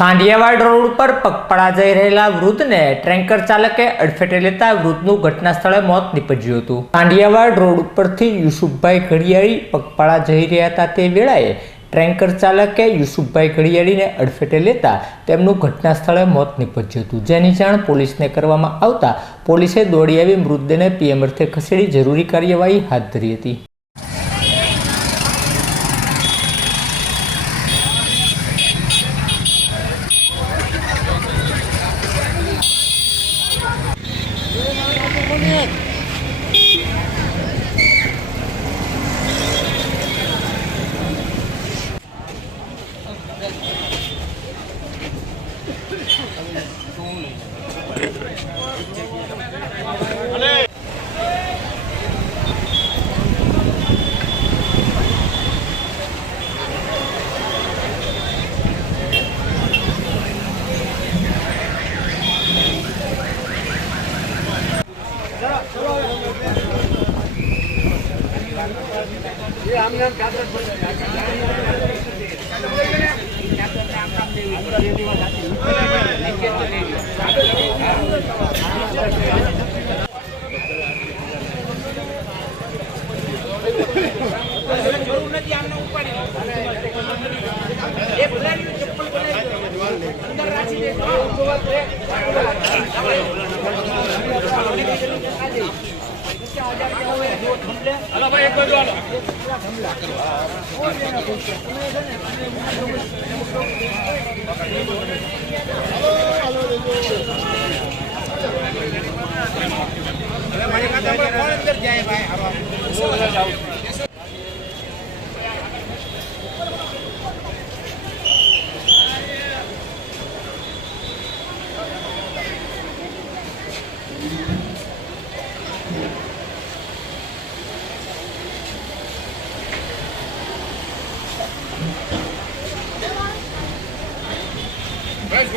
સાંઢિયાવાડ road પર પગપાળા જઈ રહેલા વૃદ્ધને ટ્રેન્કર ચાલકે અડફેટે લેતા વૃદ્ધનું ઘટના સ્થળે મોત નીપજ્યું હતું। સાંઢિયાવાડ રોડ ઉપરથી યુસુફભાઈ ઘડિયાળી પગપાળા જઈ રહ્યા હતા તે વેળાએ ટ્રેન્કર ચાલકે યુસુફભાઈ ઘડિયાળીને અડફેટે લેતા તેમનું ઘટના સ્થળે મોત નીપજ્યું હતું, જેની જાણ પોલીસને કરવામાં આવતા પોલીસે દોડી આવી મૃતદેહને પીએમ અર્થે ખસેડી જરૂરી કાર્યવાહી હાથ ધરી હતી। Guys,